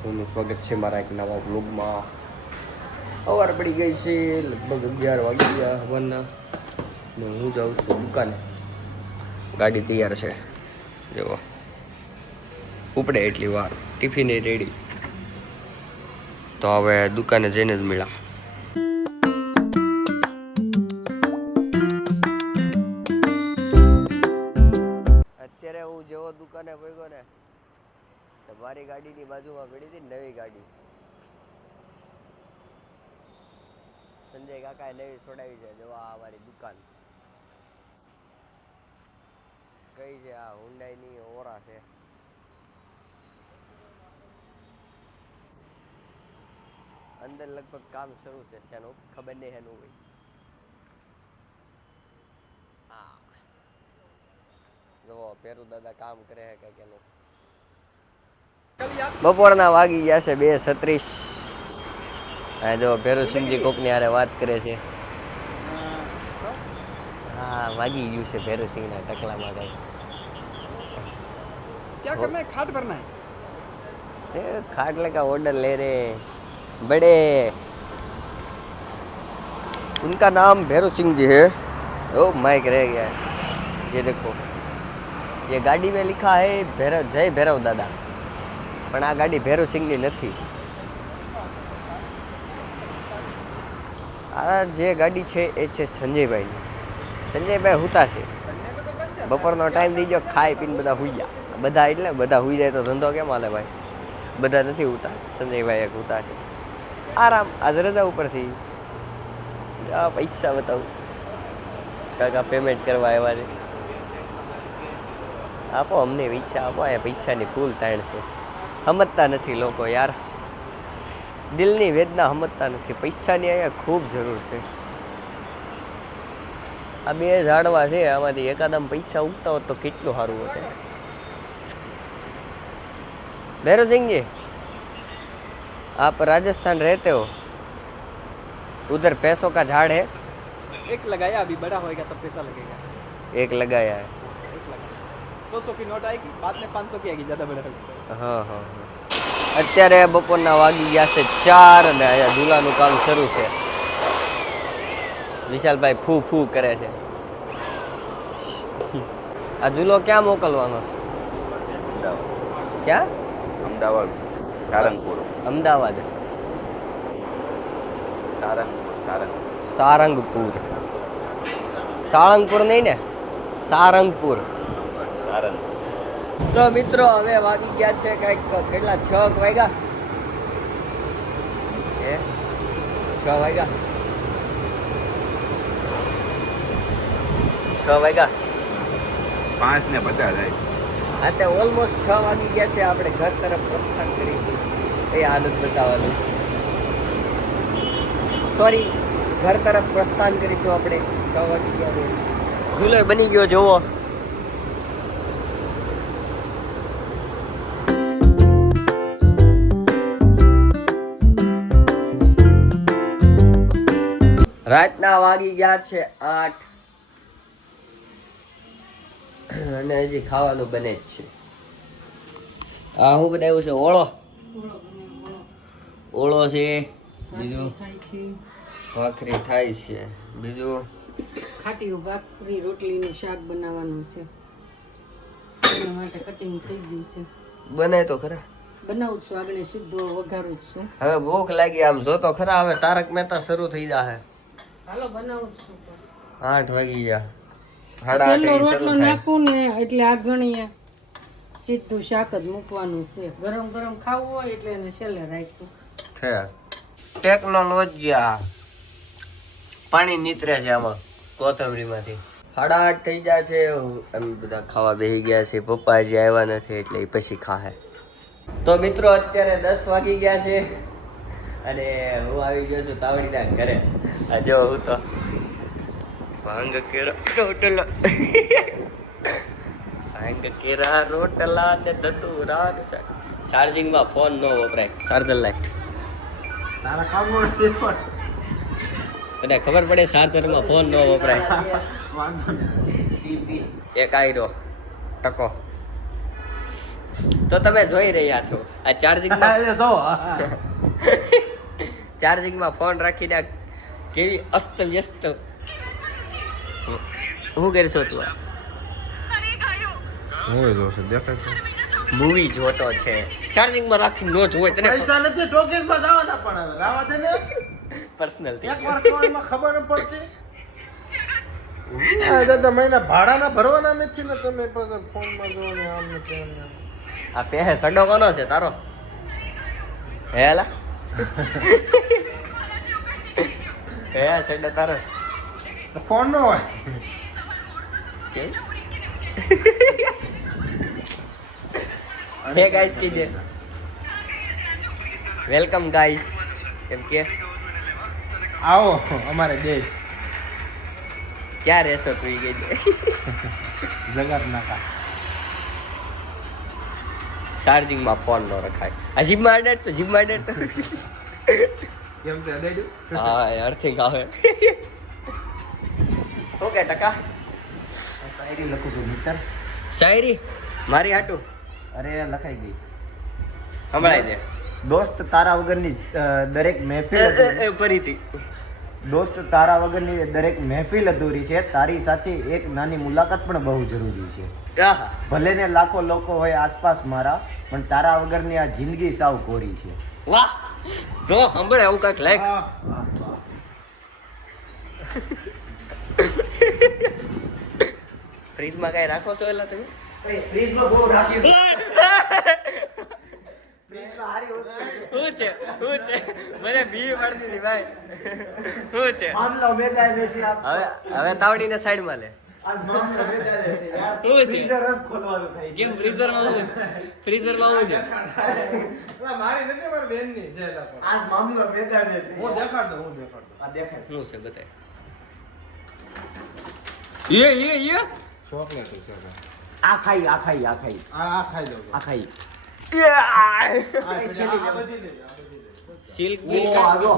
સૌનું સ્વાગત છે મારા એક નવા બ્લોગમાં. સવાર પડી ગઈ છે, લગભગ 11 વાગી ગયા હવારના ને હું જાઉં છું દુકાને. ગાડી તૈયાર છે, જુઓ ઉપડે એટલી વાર, ટિફિન એ રેડી. તો હવે દુકાને જઈને જ મળ્યા. અત્યારે હું જેવો દુકાને ભેગો ને તો મારી ગાડીની બાજુમાં પડી હતી નવી ગાડી. સંજય કાકાએ નવી છોડાવી છે. જો આ અમારી દુકાન કઈ છે, આ હુન્ડાઈની ઓરા છે. અંદર લગભગ કામ શરૂ છે, શેનું ખબર નહીં એનું હોય. હા જો પેરુ દાદા કામ કરે છે કઈક એનું. બપોરના વાગી ગયા છે 2:36. હા જો ભેરુસિંહજી કોકની હારે વાત કરે છે. हाँ वागी यू से भैरव सिंह ना टकला में गए. क्या करना है? खाट भरना है. खाटले का ऑर्डर ले रहे बड़े. उनका नाम भैरव सिंह जी है. ओ माइक रह गया है. ये देखो, ये गाड़ी में लिखा है भैरव, जय भैरव दादा, પણ આ ગાડી ભૈરવ સિંહની નથી. આ જે ગાડી છે એ છે સંજયભાઈની. સંજયભાઈ હુતા છે. બપોરનો ટાઈમ થઈ ગયો, ખાઈ પીને બધા હુઈ ગયા. બધા એટલે બધા હુઈ જાય તો ધંધો કેમ હાલે ભાઈ? બધા નથી હુતા, સંજયભાઈ એક હુતા છે. આરામ, આજ રજા ઉપર છે. આ પૈસા બતાવું, કાકા પેમેન્ટ કરવા આવ્યા છે. આપો અમને પૈસા આપો. આ પૈસાની ફૂલ તાણ છે. સમજતા નથી લોકો યાર, દિલની વેદના સમજતા નથી. પૈસાની અહીંયા ખૂબ જરૂર છે. આ 2 ઝાડવા છે, આમાંથી એકાદમ પૈસા ઉગતા હોત તો કેટલું સારું હોત. भैरव सिंह जी, आप राजस्थान रहते हो, उधर पैसों का झाड़ है? एक लगाया, अभी बड़ा होएगा तब पैसा लगेगा. एक लगाया है. 100 की नोट आएगी, बाद में 500 की आएगी, ज़्यादा बड़ा होगा. હા હા. અત્યારે બપોરના વાગી ગયા છે 4 અને અહીંયા ઝૂલાનું કામ શરૂ છે. વિશાલભાઈ ફૂ ફૂ કરે છે. આ ઝૂલો ક્યાં મોકલવાનો છે? ક્યાં? અમદાવાદ, સારંગપુર. અમદાવાદ, સારંગપુર. સાળંગપુર નહીં ને, સારંગપુર. તો મિત્રો હવે વાગી ગયા છે કંઈક કેટલા 6 વાગ્યા. 6 વાગ્યા. 6 વાગ્યા. 5:50 થાય. હા તે ઓલમોસ્ટ 6 વાગી ગયા છે. આપણે ઘર તરફ પ્રસ્થાન કરીશું. એ આદત બતાવવાનું, સોરી, ઘર તરફ પ્રસ્થાન કરીશું આપણે. 6 વાગી ગયા છે. ઝૂલો બની ગયો જોવો. રાતના વાગી ગયા છે 8 અને હજી ખાવાનું બને જ છે. આ હું બનાવ્યું છે ઓળો. ઓળો છે, બીજું ભાખરી થાય છે, બીજું ખાટી ભાખરી રોટલીનું શાક બનાવવાનું છે. એના માટે કટિંગ થઈ ગયું છે. બનાય તો ખરા. બનાવું છું, આગળ સીધો વઘારું છું. હવે ભૂખ લાગી, આમ જો તો ખરા. હવે તારક મહેતા શરૂ થઈ જાહે. હાલો બનાવું છું. 8 વાગી ગયા. છેલ્લો રોટલો નાખું ને એટલે આ ગણીએ સીધું શાક જ મૂકવાનું છે. ગરમ ગરમ ખાવું હોય એટલે એને છેલ્લે રાખ્યું છે. ટેકનોલોજીયા પાણી નીતરે છે આમાં કોથમરીમાંથી. 8:30 થઈ ગયા છે. અમે બધા ખાવા બેસી ગયા છે. પપ્પા હજી આવ્યા નથી એટલે એ પછી ખાહે. તો મિત્રો અત્યારે 10 વાગી ગયા છે અને હું આવી ગયો છું તાવડીના ઘરે. આ જો હું તો ભાંગ કેરા રોટલા ને ધતુરા. ચાર્જિંગમાં ફોન ન વપરાય, ચાર્જર લાય. તને ખબર પડે ચાર્જરમાં ફોન ન વપરાય. એક આયરો ટકો તો તમે જોઈ રહ્યા છો આ ચાર્જિંગમાં ચાર્જિંગમાં ફોન રાખીને આ કેવી અસ્ત વ્યસ્ત હું કરશો તું મૂવી જોતો છે ચાર્જિંગમાં રાખીને નો જોવે તને પૈસા નથી ટોકીઝમાં જવાના પણ હવે રાવા દે ને પર્સનલ એકવાર કોઈમાં ખબર ન પડતી આ દાદા મહિના ભાડાના ભરવાના નથી ને તમે પછી ફોનમાં જો ને આમ ને તેમ ને આ પેહે સડો કોનો છે તારો હેલા હે સડો તારો તો ફોન નો હોય હે ગાઈસ કીજે વેલકમ ગાઈસ એમ કે આવો અમારે દેશ ક્યાં રહેશો તું ઈ કીજે જગત નાકા ચાર્જિંગમાં ફોન નો રખાય આ જીમમાં અડે તો જીમમાં અડે તો કેમ છે અડાડ્યું હા અર્થિંગ આવે ઓકે ટકા શાયરી લખું છું મિત્ર શાયરી મારી હાટું અરે લખાઈ ગઈ સંભળાય છે દોસ્ત તારા વગરની દરેક મહેફિલ ફરીથી દોસ્ત તારા વગરની દરેક મહેફિલ અધૂરી છે તારી સાથે એક નાની મુલાકાત પણ બહુ જરૂરી છે આહા ભલે ને લાખો લોકો હોય આસપાસ મારા પણ તારા વગરની આ જિંદગી સાવ કોરી છે વાહ જો સંભળે આવું કાંઈક લાઈક ફ્રીજમાં કાંઈ રાખો છો એલા તમે ફ્રીજમાં બહુ રાખી શું છે મને બી પડતી હતી ભાઈ શું છે મામલો મેદાય દેશે હવે હવે તાવડીને સાઈડમાં લે આજ મામલો મેદાય દેશે યાર શું છે? ફ્રીઝર રસ ખોલવાનું થાય છે કેમ ફ્રીઝરમાં શું છે ફ્રીઝરમાં શું છે મારી નથી મારી બેનની છે એલા પણ. આજ મામલો મેદાય દેશે હું દેખાડ દઉં આ દેખાય શું છે બતાય એ ચોકલેટ છે આ ખાઈ આ ખાઈ આ ખાઈ આ ખાઈ દઉં આ ખાઈ આ બધી નહીં, આ બધી નહીં. સિલ્ક ઓ આજો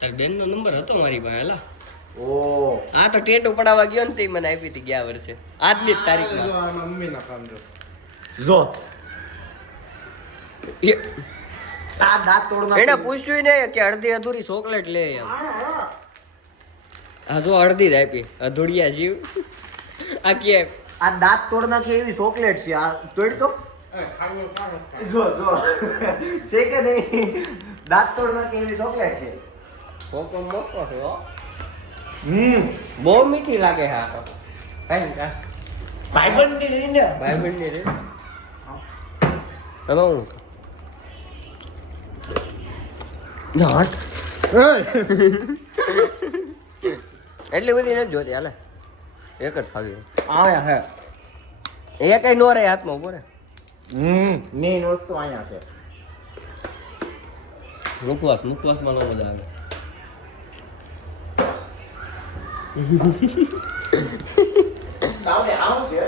તાર બેનનો નંબર હતો મારી પાસે એલા ઓ આ તો ટેટુ પડાવવા ગયો ને તે મને આપી હતી ગયા વર્ષે આજની જ આ તારીખમાં જો આ મમ્મીના કામ જો. જો એ- આ દાંત તોડના એને પૂછ્યું ને કે અડધી અધૂરી ચોકલેટ લે એમ હા જો અડધી જ આપી અધૂરિયા જીવ આ કે આ દાંત તોડ નાખે એવી ચોકલેટ છે આ તોડ તો એ, ખાવું ખાવું. જો જો છે કે નહીં દાંત તોડ નાખે એવી ચોકલેટ છે કોકો મોકો છે હો. હમ બહુ મીઠી લાગે હા તો કઈ કા ભાઈબંધી નહીં ને ભાઈબંધની રે હવે હું ના એટલી બધી નથી જોતી હાલે એક જ ખાવી આયા હે એ કઈ નો રહે હાથમાં ઉભો રે મેઇન વસ્તુ અહીંયા છે મુખવાસમાં નો મજા આવે તાવડે આવું છે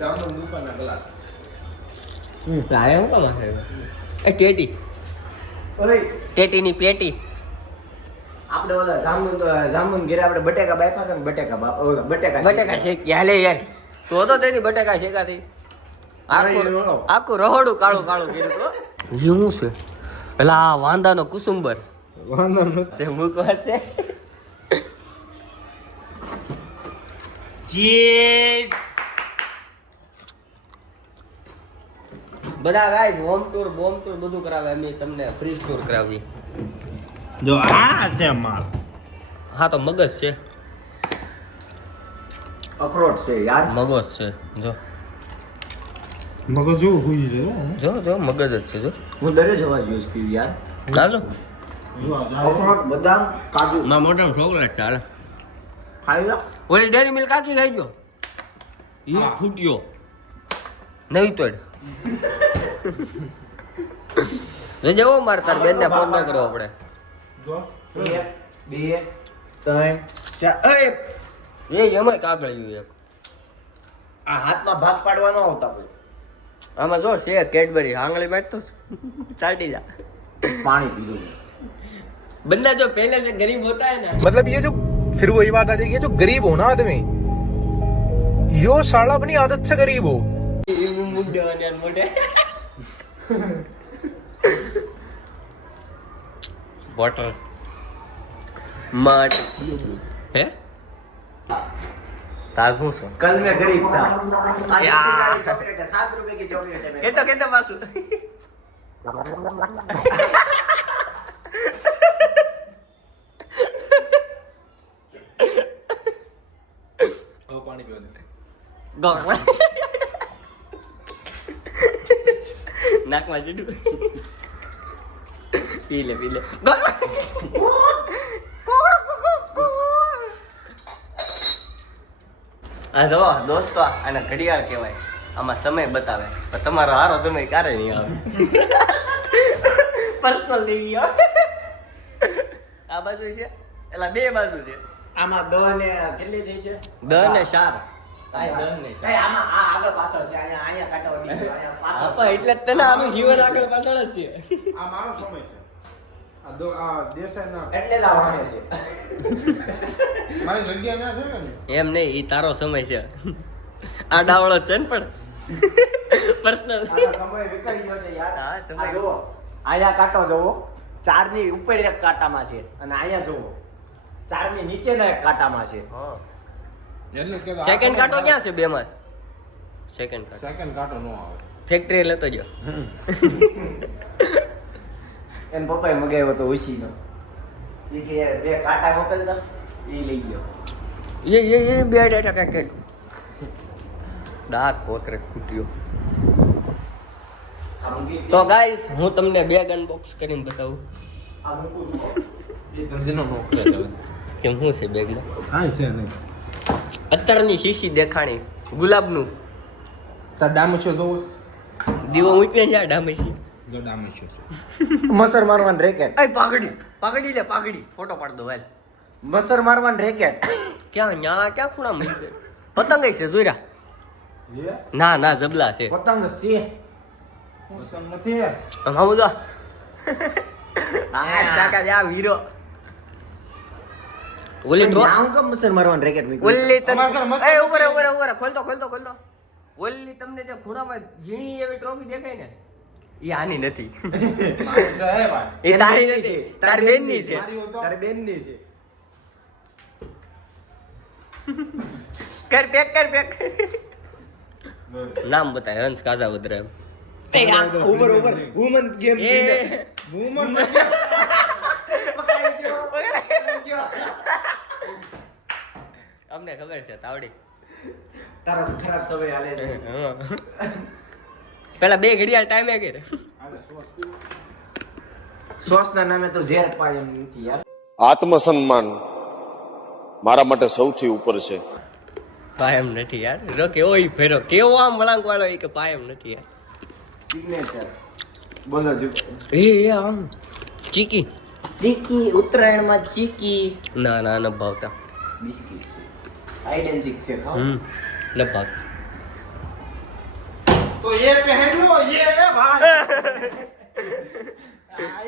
જામનું દુકાનના ગ્લાસ. લાવે હું કામ હશે એ ટેટી ઓય ટેટીની પેટી આપણે ઓલા જામુન ઘેરે આપણે બટેકા બાફા હતા ને બટેકા બટેકા શેકી હાલે યાર તો તેની બટેકા શેકાતી આખું રહોડું કાળું કાળું કર્યું તો શું છે પેલા આ વાંદાનો કુસુંબર વાંધો નથી છે મુકવા છે બધા ગાઈસ હોમ ટૂર બોમ ટૂર બધું કરાવે અમે તમને ફ્રી ટૂર કરાવી જો આ છે માલ હા તો મગજ છે અખરોટ છે યાર મગજ છે જો મગજ જેવું હુઈ રહ્યો જો મગજ જ છે જો હું દરે જવા જોઈશ પીવ યાર ચાલો અખરોટ બદામ કાજુ મારા મોઢામાં ચોકલેટ ચાલે ખાઈ લો ઓલી ડેરી મિલ્ક આખી ખાઈ ગયો એ ફૂટ્યો નહીં તોડ જવો માર તાર બેન ને ફોન ન કરવો આપણે જો 1 2 3 4 એ એમાં કાગળિયું એક આ હાથમાં ભાગ પાડવાનો આવતા કોઈ આમાં જો છે કેડબરી આંગળી માર તો ચાટી જા પાણી પીધું बंदा जो पहले से गरीब होता है ना मतलब ये जो फिर वही बात आ जाएगी, जो गरीब हो ना आदमी, यो साला अपनी आदत से गरीब हो, વોટર માટ હે તાર શું છે कल मैं गरीब था आज यार। इतनी सारी चॉकलेट है 7 रुपए की चॉकलेट है मेरे કેતો પાછું પાણી પીવાનું નાકમાં જીડું પી લે આ જો દોસ્તો આને ઘડિયાળ કહેવાય આમાં સમય બતાવે પણ તમારો હારો સમય ક્યારે નહીં આવે પર્સનલ લઈ ગયો આ બાજુ છે એટલે બે બાજુ છે આમાં 10 ને કેટલી થઈ છે 10 ને 4 10 ને 4 એ આમાં આ આગળ પાછળ છે અહીંયા કાટવા દીધો અહીંયા પાછળ આપા એટલે જ તને આનું જીવન આગળ પાછળ જ છે આ મારો સમય છે આ દેસાઈના એટલે જ આ વાહે છે મારી જગ્યા ના છે ને એમ નહીં ઈ તારો સમય છે આ ડાવળો છે ને પણ પર્સનલ આ સમય વિકાઈ ગયો છે યાર હા, સમય. આ જુઓ અહીંયા કાંટો જુઓ 4 ની ઉપર એક કાંટામાં છે અને અહીંયા જુઓ 4 ની નીચેના એક કાંટામાં છે એટલે કે સેકન્ડ કાંટો ક્યાં છે બે માં સેકન્ડ કાંટો સેકન્ડ કાંટો નો આવે ફેક્ટરી લેતો જો એને પપ્પાએ મગાવ્યો તો ઉશીનો એ કે બે કાંટા મોકલતા એ લઈ ગયો એ બે ટકા કેટલું દાંત પોતરે ખૂટ્યો આ મૂકી તો ગાઈસ હું તમને બેગ અનબોક્સ કરીને બતાવું આ મૂકું છું. એ ધંધીનો નો કરે કેમ શું છે બેગમાં કાંઈ છે નહીં અત્યારની શીશી દેખાણી ગુલાબનું તાર ડામસ્યો જોવો દીવો મૂકીને જાય ડામે છે જો ડામસ્યો છે મસર મારવાનું રેકેટ એ પાઘડી લે પાઘડી ફોટો પાડ દો હાલ મસર મારવાનું રેકેટ ક્યાં ન્યા ક્યાં ખૂણા મળી ગઈ પતંગ છે જોઈરા એ ના જબલા છે પતંગ છે પસંદ નથી આમાં બધો આ ચાકા જા વીરો ઓલી ડ્રો હું કેમ મસર મારવાનું રેકેટ મૂક્યું ઓલી અમારા ઘરે મસ્ત એ ઉપર ખોલ દો ઓલી તમને જે ખૂણામાં ઝીણી એવી ટ્રોફી દેખાય ને એ આની નથી હે ભાઈ એ તારી નથી તારી બેનની છે મારી હોતો તારી બેનની છે કર પેક નામ બતાય હંસ કાજા વદરા એમ ઉપર વુમન ગેમ એ વુમન અમને ખબર છે તાવડી તારા ખરાબ સમય હાલે છે પેલા બે ઘડિયાળ ટાઈમે કરે સોસના નામે તો ઝેર પાય એમ નથી યાર આત્મસન્માન મારા માટે સૌથી ઉપર છે પાયમ નથી યાર જો કેવો ઈ ફેરો કેવો આમ વળાંક વાળો ઈ કે પાયમ નથી યાર સિગ્નેચર બોલો જો એ આમ ચીકી ચીકી ઉત્તરાયણમાં ચીકી ના ન ભાવતા બિસ્કિટ હાઈડ એન્ડ સીક છે ખાઓ ન ભાવતા તો ये पहन लो ये है भाई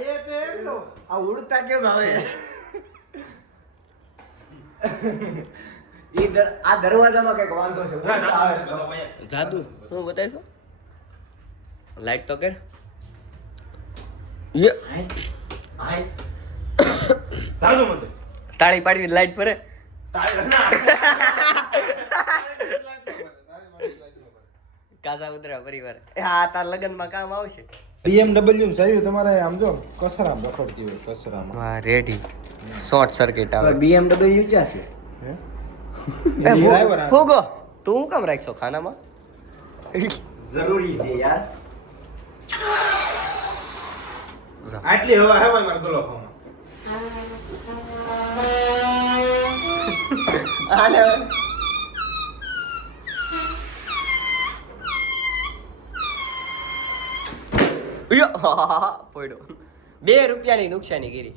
ये पहन लो આ ઉડતા કેમ આવે આ દરવાજામાં કઈક વાંધો છે ઉડતા આવે જાદુ શું બતાવીશો લાઈટ તો કર હાય તાજો મતે તાળી પાડવી લાઈટ ફરે કાસા ઉતરા પરિવાર આ તાર લગનમાં કામ આવશે BMW ચાલ્યું તમારે આમ જો કસરામ રખડતી હોય કસરામાં હા રેડી શોર્ટ સર્કિટ આવે BMW ક્યાં છે હે એ driver આ. ફૂગો તું હું કામ રાખશો ખાનામાં જરૂરી છે યાર આટલી હવા હે ભાઈ મારા ગલોફામાં આને પડ્યો 2 રૂપિયાની નુકસાની કરી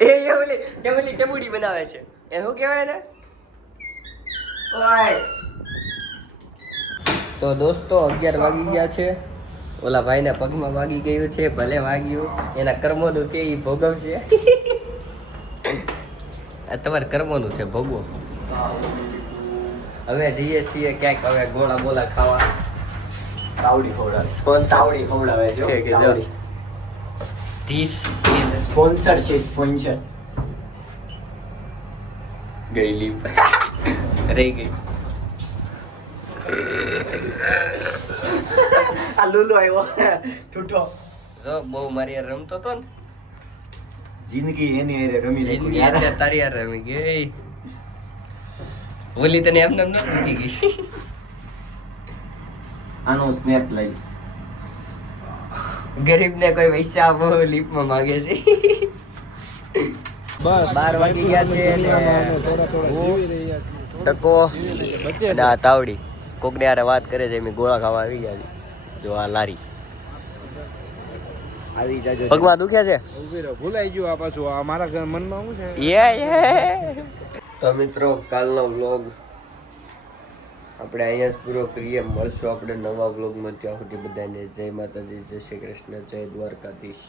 એ ઓલી ટેબુડી બનાવે છે એ શું કહેવાય ને તો દોસ્તો 11 વાગી ગયા છે ઓલા ભાઈના પગમાં વાગી ગયું છે, ભલે વાગ્યું, એના કર્મોનું છે એ ભોગવશે. આ તમારા કર્મોનું છે, ભોગવો. હવે જઈએ છીએ ક્યાંક હવે ગોળા બોલા ખાવા. તાવડી ખવડાવે. Sponsor. તાવડી ખવડાવે છે હો, છે કે જો. તાવડી. This is સ્પોન્સર છે, સ્પોન્સર. ગઈ લીપ. રહી ગઈ. આ લુલો આવ્યો ઠૂઠો. જો બહુ મારી યાર રમતો તો ને, જિંદગી એની હારે રમી લે જિંદગી અત્યારે તારી યાર રમી ગઈ. ઓલી તને એમને એમ નથી મૂકી ગઈ. આનો સ્નેપ લઈશ. ગરીબને કોઈ પૈસા આપો લીપમાં માંગે છે. 12 વાગી ગયા છે ને હું, ટકો અને આ તાવડી કોકને યારે વાત કરે છે, એમ ગોળા ખાવા આવી ગયા છે. જો આ લારી આવી જાજો. પગમાં દુખ્યા છે. ભૂલાઈ ગયું આ પાછું આ મારા મનમાં શું છે તો મિત્રો કાલનો વ્લોગ આપણે અહીંયા જ પૂરો કરીએ. મળશું આપણે નવા વ્લોગમાં. ત્યાં સુધી બધાને જય માતાજી, જય શ્રી કૃષ્ણ, જય દ્વારકાધીશ.